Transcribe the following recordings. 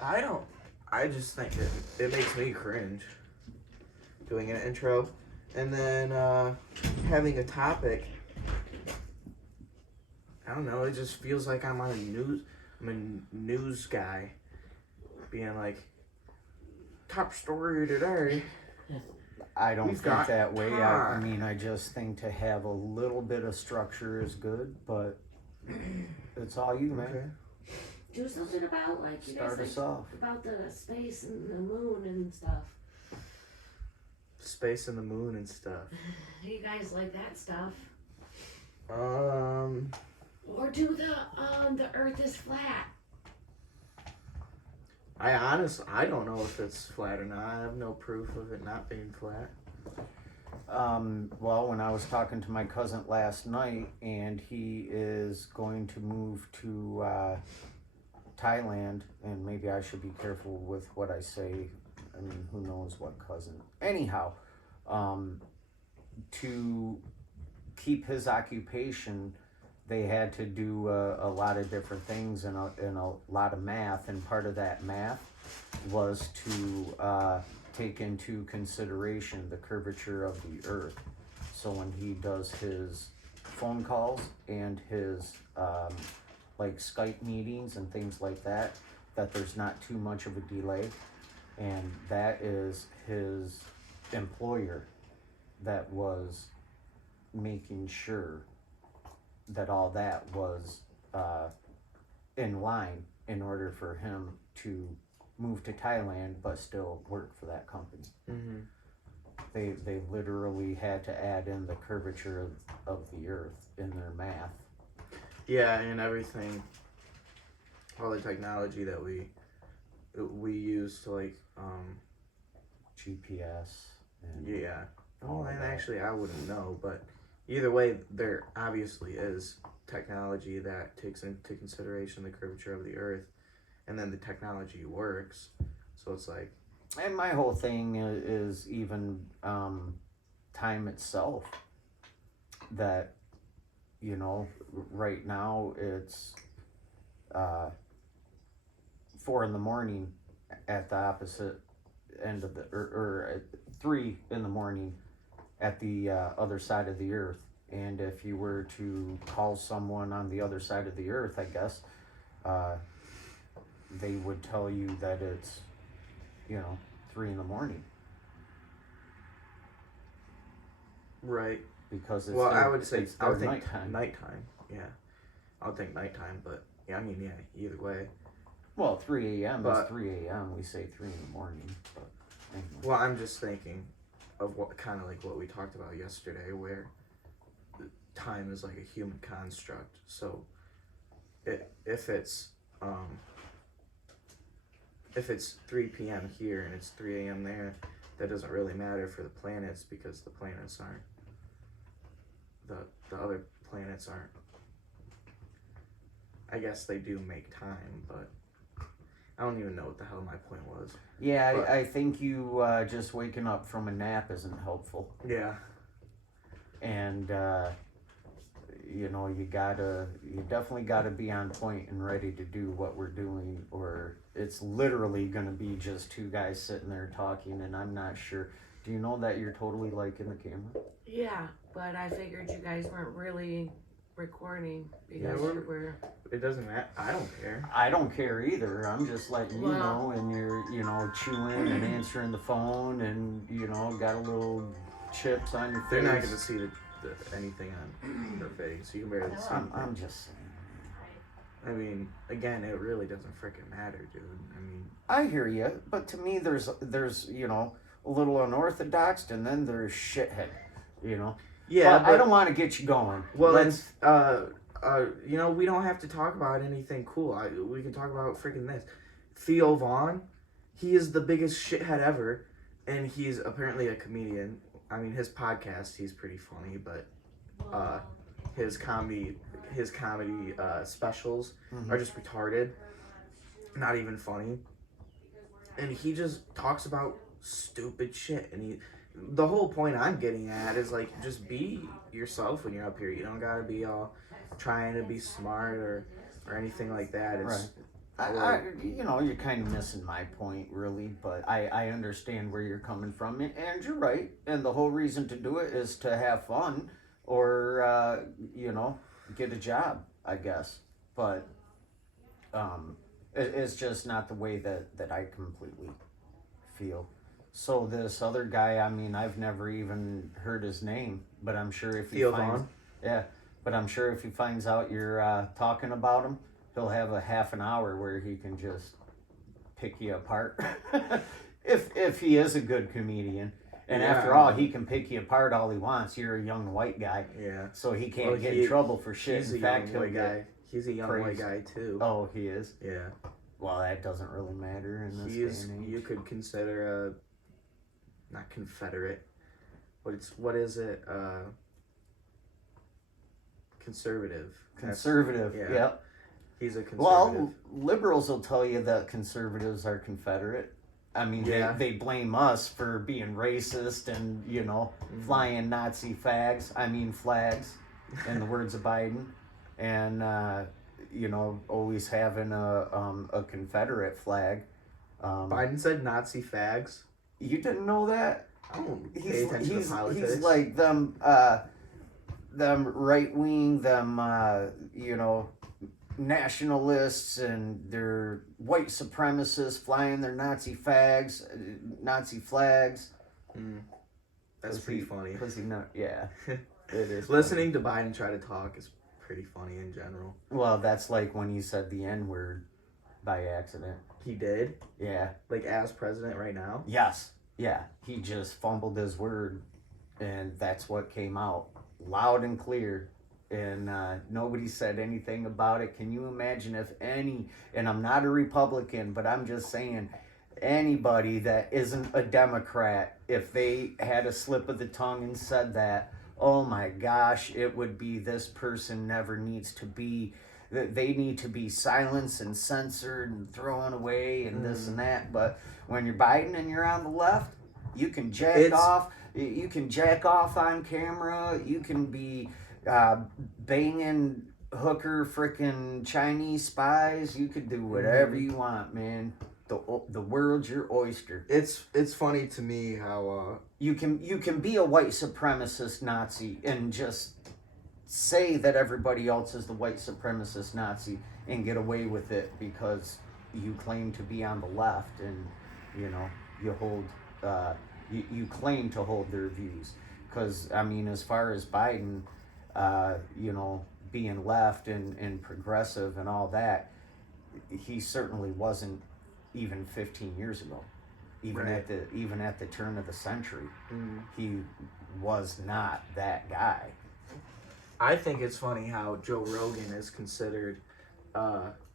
I don't. I just think it makes me cringe doing an intro, and then having a topic. I don't know. It just feels like I'm on a news. I'm a news guy, being like, top story today. I don't We've think got that way. I time. mean, I just think to have a little bit of structure is good, but it's all you, man. Okay. Do something about, like, you Start guys us like, off. about the space and the moon and stuff. Space and the moon and stuff. You guys like that stuff? Or do the Earth is flat. I don't know if it's flat or not. I have no proof of it not being flat. Well, when I was talking to my cousin last night, and he is going to move to Thailand, and maybe I should be careful with what I say. I mean, who knows what cousin. Anyhow, to keep his occupation, they had to do a lot of different things and a lot of math, and part of that math was to take into consideration the curvature of the earth. So when he does his phone calls and his like Skype meetings and things like that there's not too much of a delay, and that is his employer that was making sure that all that was in line in order for him to move to Thailand but still work for that company. Mm-hmm. They literally had to add in the curvature of the earth in their math. Yeah, and everything, all the technology that we use to like GPS and yeah. all Oh, and that. actually I wouldn't know, but either way, there obviously is technology that takes into consideration the curvature of the earth, and then the technology works. So it's like, And my whole thing is even time itself. That, you know, right now it's 4 a.m. at the opposite end of the, or at 3 a.m. at the other side of the earth. And if you were to call someone on the other side of the earth, I guess, they would tell you that it's, 3 a.m. right. Because it's Well, their, I would say I would think nighttime. nighttime. Yeah, I would think nighttime, but yeah, I mean, yeah, either way. Well, 3 a.m. But- is 3 a.m. We say 3 a.m. But anyway. Well, I'm just thinking of what kind of like what we talked about yesterday, where time is like a human construct. So, if it's 3 p.m. here and it's 3 a.m. there, that doesn't really matter for the planets, because the planets aren't the other planets aren't. I guess they do make time, but I don't even know what the hell my point was. Yeah, But- I think you just waking up from a nap isn't helpful. Yeah. And you definitely gotta be on point and ready to do what we're doing, or it's literally gonna be just two guys sitting there talking, and I'm not sure. Do you know that you're totally like in the camera? Yeah, but I figured you guys weren't really recording because Yeah, you were. It doesn't matter. I don't care. I don't care either. I'm just letting you know, and you're, chewing and answering the phone, and got a little chips on your face. They're not gonna see the anything on her face. You can barely see. I'm just saying. I mean, again, it really doesn't freaking matter, dude. I mean, I hear you, but to me, there's a little unorthodox, and then there's shithead. yeah, But I don't want to get you going. Well, Let's. we don't have to talk about anything cool. We can talk about freaking this. Theo Vaughn, he is the biggest shithead ever, and he's apparently a comedian. I mean, his podcast, he's pretty funny, but his comedy specials are just retarded, not even funny, and he just talks about stupid shit. And the whole point I'm getting at is like, just be yourself when you're up here. You don't gotta be all trying to be smart or anything like that. It's Right. You know, you're kind of missing my point, really, but I understand where you're coming from, and you're right. And the whole reason to do it is to have fun, or you know, get a job, I guess. But it's just not the way that I completely feel. So this other guy, I mean, I've never even heard his name, but I'm sure if he Theo finds, Vaughn? yeah, but I'm sure if he finds out you're talking about him, he'll have a half an hour where he can just pick you apart. if he is a good comedian. And Yeah, after all, he can pick you apart all he wants. You're a young white guy, Yeah. so he can't Well, get in trouble for shit. He's In a fact, young he'll white get guy. He's a young white praised. guy too. Oh, he is. Yeah. Well, that doesn't really matter in this day and age. You could consider a not Confederate. What is it? Conservative. Conservative. yeah. Yep. He's a conservative. Well, liberals will tell you that conservatives are Confederate. I mean, Yeah. they blame us for being racist and, you know, flying Nazi flags, in the words of Biden. And, you know, always having a Confederate flag. Biden said Nazi fags. You didn't know that? I don't pay attention to politics. He's like them right wing, you know, nationalists, and they're white supremacists flying their Nazi flags. That's pretty funny. Yeah, it is. Listening to Biden try to talk is pretty funny in general. Well, that's like when he said the N word by accident. He did? Yeah. Like as president right now? Yes. Yeah. He just fumbled his word, and that's what came out loud and clear. And nobody said anything about it. Can you imagine if any, and I'm not a Republican, but I'm just saying, anybody that isn't a Democrat, if they had a slip of the tongue and said that, oh my gosh, it would be this person never needs to be, they need to be silenced and censored and thrown away and this and that. But when you're Biden and you're on the left, you can jack off. You can jack off on camera. You can be banging hooker frickin' Chinese spies. You could do whatever you want, man. The world's your oyster. It's funny to me how you can be a white supremacist Nazi and just say that everybody else is the white supremacist Nazi and get away with it because you claim to be on the left, and you know you hold you claim to hold their views. Because I mean, as far as Biden, you know, being left and progressive and all that, he certainly wasn't even 15 years ago. Even at the turn of the century, he was not that guy. I think it's funny how Joe Rogan is considered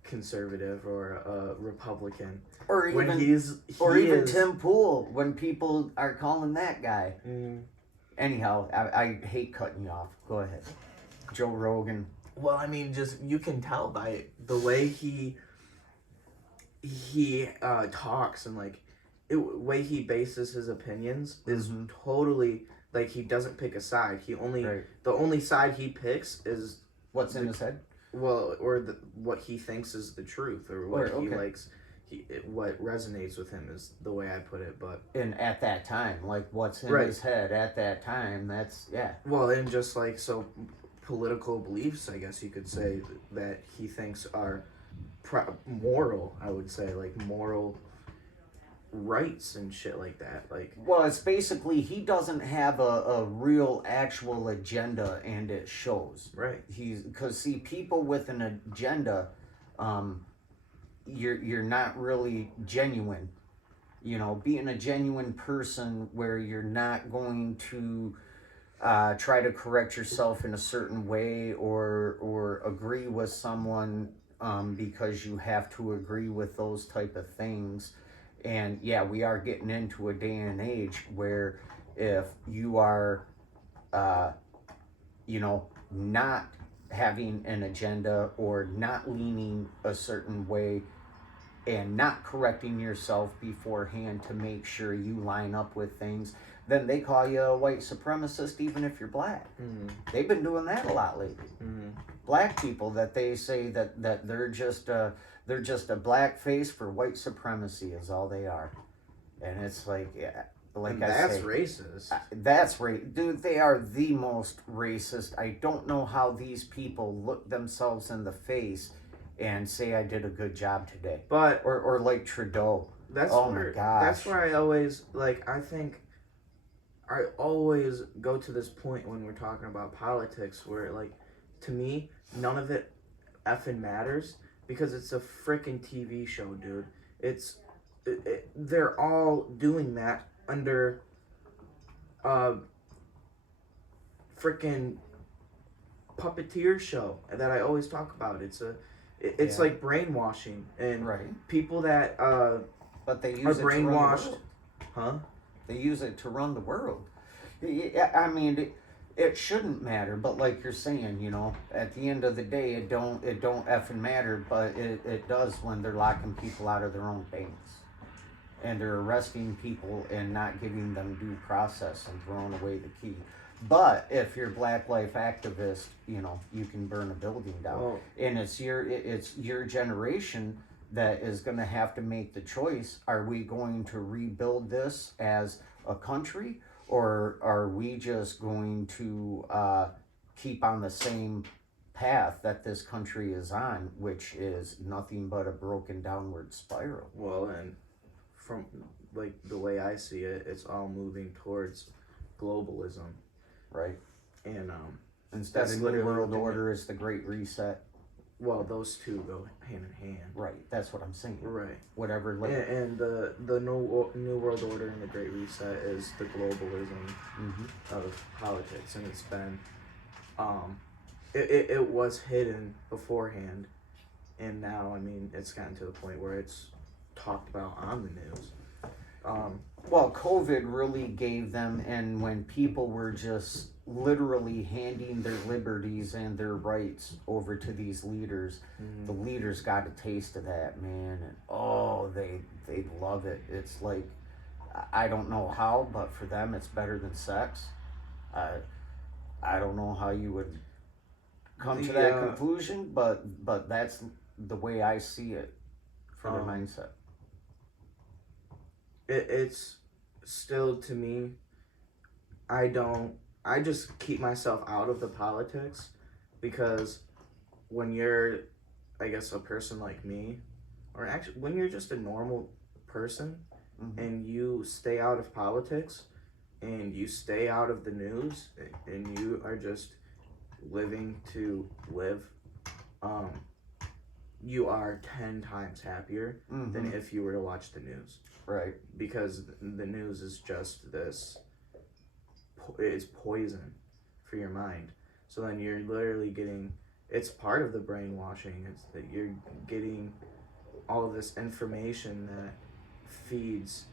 conservative or a Republican. Or even Tim Pool, when people are calling that guy. Anyhow, I hate cutting you off. Go ahead. Joe Rogan. Well, I mean, just you can tell by the way he talks, and like way he bases his opinions is totally like he doesn't pick a side. The only side he picks is what's in his head. Well, or what he thinks is the truth, or what he likes. What resonates with him is the way I put it. But and at that time, like what's in his head at that time, that's well, and just like so, political beliefs, I guess you could say that he thinks are moral. I would say like moral rights and shit like that. Like, well, it's basically he doesn't have a real actual agenda, and it shows. Right. Because see, people with an agenda, you're not really genuine. You know, being a genuine person where you're not going to try to correct yourself in a certain way or agree with someone because you have to agree with those type of things. And yeah, we are getting into a day and age where if you are, you know, not having an agenda or not leaning a certain way and not correcting yourself beforehand to make sure you line up with things, then they call you a white supremacist even if you're black. They've been doing that a lot lately. Black people that they say that they're just They're just a black face for white supremacy is all they are. And it's like, yeah, like And I that's say, racist. that's right, dude. They are the most racist. I don't know how these people look themselves in the face and say I did a good job today. But Or like Trudeau. that's Oh where my gosh. that's where I always like. I think I always go to this point when we're talking about politics, where like, to me, none of it effing matters because it's a freaking TV show, dude. They're all doing that under freaking puppeteer show that I always talk about. It's Yeah. like brainwashing and Right. people that But they are use it to run the brainwashed, world. huh? They use it to run the world. I mean, it shouldn't matter, but like you're saying, you know, at the end of the day, it don't effing matter, but it does when they're locking people out of their own banks, and they're arresting people and not giving them due process and throwing away the key. But if you're Black Life activist, you know, you can burn a building down, Well, and it's your generation that is going to have to make the choice. Are we going to rebuild this as a country, or are we just going to keep on the same path that this country is on, which is nothing but a broken downward spiral? well, and from like the way I see it, it's all moving towards globalism, Right? and Instead That's of New literally World what they Order, is the Great Reset. well, those two go hand in hand. Right, that's what I'm saying. Right. Whatever, like, And the new world order and the Great Reset is the globalism of politics, and it's been it was hidden beforehand, and now I mean it's gotten to the point where it's talked about on the news. well, COVID really gave them, and when people were just literally handing their liberties and their rights over to these leaders, the leaders got a taste of that, man, and oh, they love it. It's like, I don't know how, but for them, it's better than sex. I don't know how you would come to that conclusion, but that's the way I see it for their mindset. It's still, to me, I just keep myself out of the politics, because when you're, I guess, a person like me, or actually when you're just a normal person and you stay out of politics and you stay out of the news and you are just living to live, you are 10 times happier than if you were to watch the news. Right. Because the news is just this, it's poison for your mind. So then you're literally getting, it's part of the brainwashing. It's that you're getting all of this information that feeds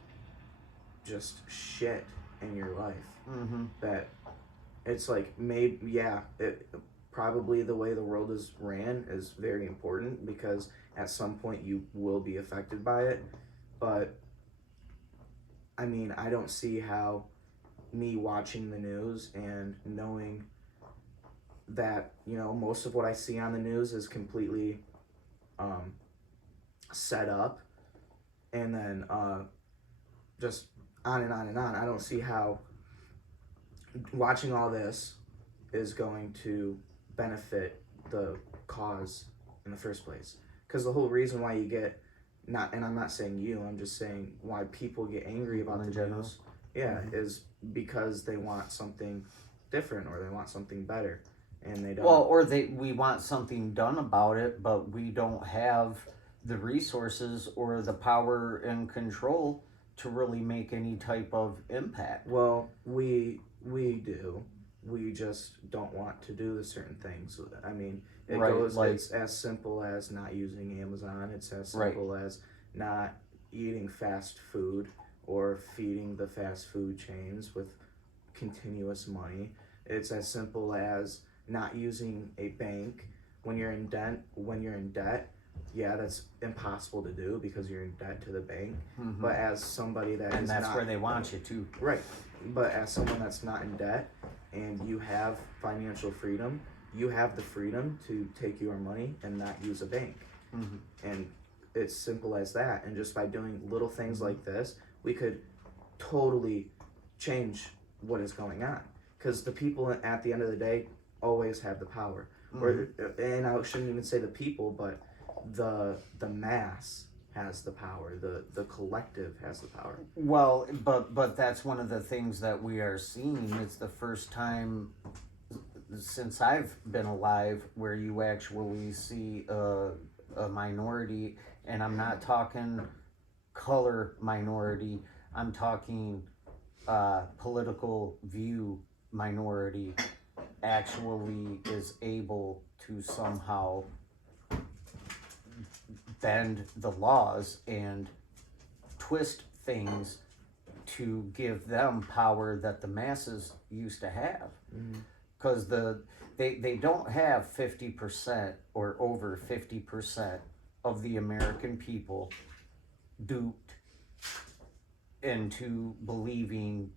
just shit in your life. That it's like, maybe, yeah, probably the way the world is ran is very important, because at some point you will be affected by it. But I mean, I don't see how me watching the news and knowing that, you know, most of what I see on the news is completely set up, and then just on and on and on. I don't see how watching all this is going to benefit the cause in the first place. Because the whole reason why you get, not, and I'm not saying you, I'm just saying why people get angry about the news, is because they want something different, or they want something better, and they don't. Well, or we want something done about it, but we don't have the resources or the power and control to really make any type of impact. Well, we do. We just don't want to do the certain things. I mean, it's as simple as not using Amazon. It's as simple as not eating fast food or feeding the fast food chains with continuous money. It's as simple as not using a bank when you're in debt. Yeah, that's impossible to do because you're in debt to the bank. But as somebody and that's where they want you to. Right. But as someone that's not in debt and you have financial freedom, you have the freedom to take your money and not use a bank. And it's simple as that. And just by doing little things like this, we could totally change what is going on. Because the people at the end of the day always have the power. Or, and I shouldn't even say the people, but the mass has the power. The collective has the power. Well, but that's one of the things that we are seeing. It's the first time since I've been alive where you actually see a minority, and I'm not talking color minority, I'm talking political view minority, actually is able to somehow bend the laws and twist things to give them power that the masses used to have. Because they don't have 50% or over 50% of the American people duped into believing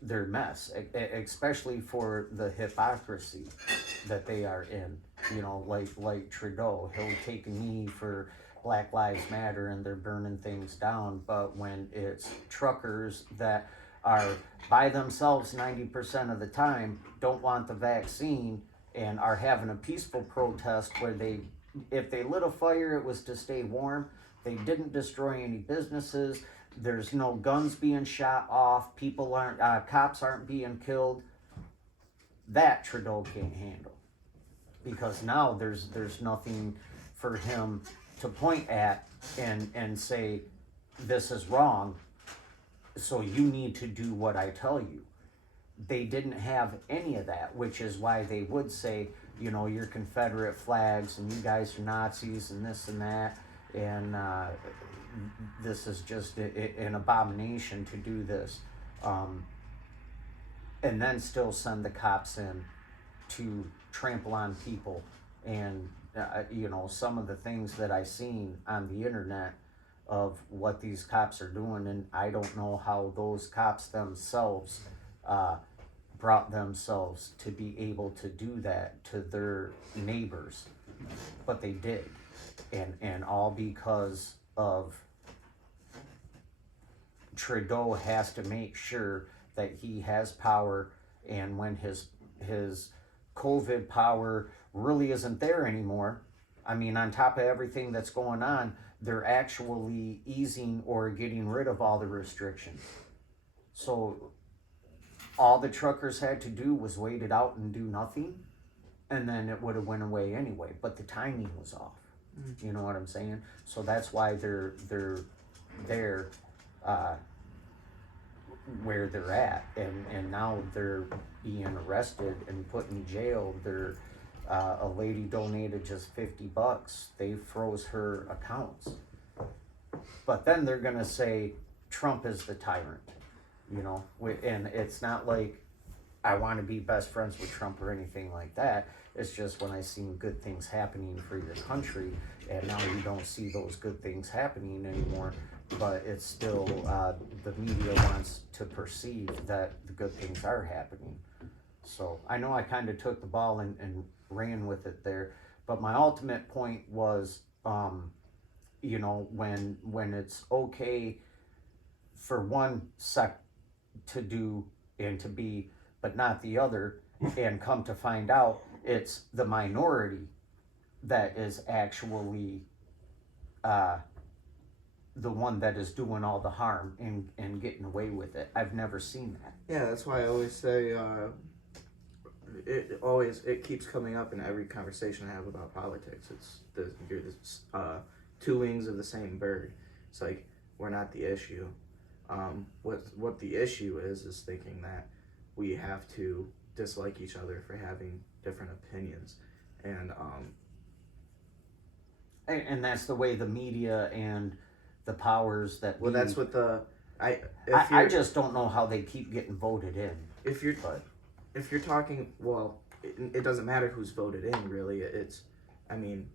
their mess, especially for the hypocrisy that they are in. You know, like Trudeau, he'll take a knee for Black Lives Matter and they're burning things down, but when it's truckers that are by themselves 90% of the time, don't want the vaccine, and are having a peaceful protest where if they lit a fire, it was to stay warm. They didn't destroy any businesses. There's no guns being shot off. Cops aren't being killed. That Trudeau can't handle, because now there's nothing for him to point at and say, this is wrong, so you need to do what I tell you. They didn't have any of that, which is why they would say, you know, you're Confederate flags and you guys are Nazis and this and that, and this is just an abomination to do this, and then still send the cops in to trample on people. And you know, some of the things that I seen on the internet of what these cops are doing, and I don't know how those cops themselves brought themselves to be able to do that to their neighbors, but they did, and all because of Trudeau has to make sure that he has power, and when his COVID power really isn't there anymore, I mean, on top of everything that's going on, they're actually easing or getting rid of all the restrictions. So all the truckers had to do was wait it out and do nothing, and then it would have went away anyway, but the timing was off. You know what I'm saying? So that's why they're there where they're at, and now they're being arrested and put in jail. A lady donated just $50. They froze her accounts, but then they're gonna say Trump is the tyrant, you know. And it's not like I want to be best friends with Trump or anything like that. It's just when I seen good things happening for your country, and now you don't see those good things happening anymore, but it's still, the media wants to perceive that the good things are happening. So I know I kind of took the ball and ran with it there, but my ultimate point was, you know, when it's okay for one sect to do and to be, but not the other, and come to find out it's the minority that is actually the one that is doing all the harm and getting away with it. I've never seen that. Yeah, that's why I always say it keeps coming up in every conversation I have about politics. It's you're two wings of the same bird. It's like, we're not the issue. What the issue is thinking that we have to dislike each other for having different opinions, and that's the way the media and the powers that well, that's what I just don't know how they keep getting voted in. If you're talking, well, it doesn't matter who's voted in, really. I mean,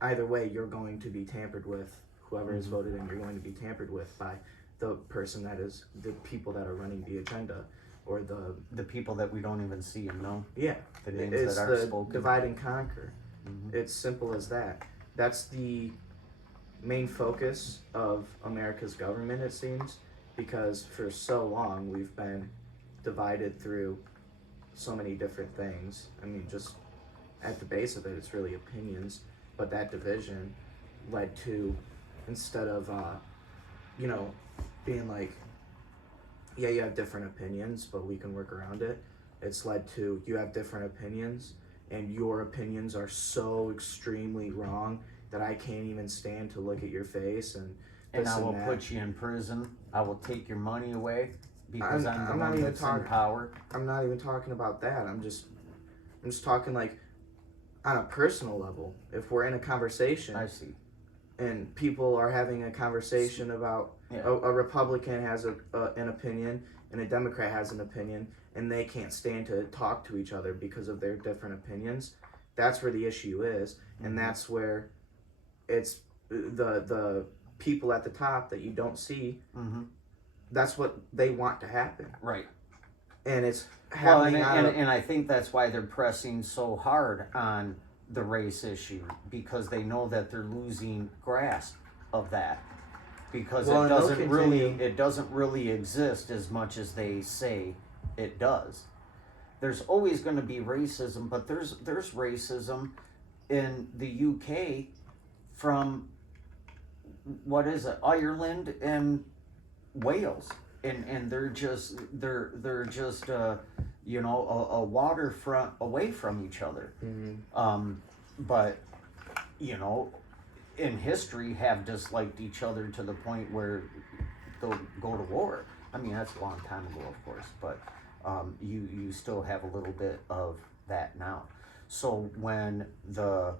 either way, you're going to be tampered with. Whoever is voted in, you're going to be tampered with by the person that is the people that are running the agenda, or the people that we don't even see and know. Yeah, the names it's that are spoken. Divide and conquer. It's simple as that. That's the main focus of America's government, it seems, because for so long we've been divided through so many different things. I mean, just at the base of it, it's really opinions, but that division led to, instead of, you know, being like, yeah, you have different opinions, but we can work around it, it's led to, you have different opinions, and your opinions are so extremely wrong that I can't even stand to look at your face, and And this I and will that. put you in prison. I will take your money away because I'm the I'm not one even that's in talking. power. I'm not even talking about that. I'm just talking like on a personal level. If we're in a conversation I see. and people are having a conversation about Yeah. a Republican has an opinion and a Democrat has an opinion, and they can't stand to talk to each other because of their different opinions, that's where the issue is, and that's where it's the people at the top that you don't see. That's what they want to happen, Right. and it's Well, happening. and I think that's why they're pressing so hard on the race issue, because they know that they're losing grasp of that, because Well, it and they'll doesn't really exist as much as they say it does. There's always going to be racism, but there's racism in the UK from, what is it, Ireland and Wales, and they're just you know, a waterfront away from each other. But you know, in history have disliked each other to the point where they'll go to war. I mean, that's a long time ago, of course, but you still have a little bit of that now. So when the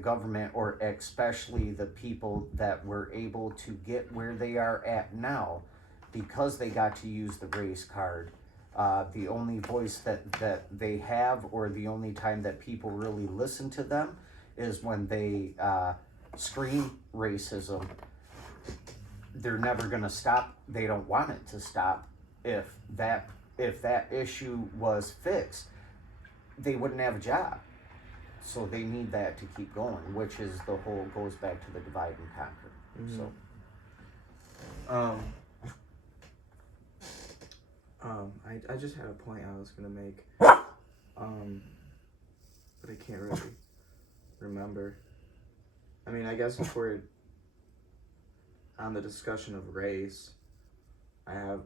government, or especially the people that were able to get where they are at now, because they got to use the race card, the only voice that they have, or the only time that people really listen to them, is when they scream racism. They're never going to stop. They don't want it to stop. If that issue was fixed, they wouldn't have a job. So they need that to keep going, which is the whole, goes back to the divide and conquer. So I just had a point I was gonna make, but I can't really remember. I mean, I guess if we're on the discussion of race, I have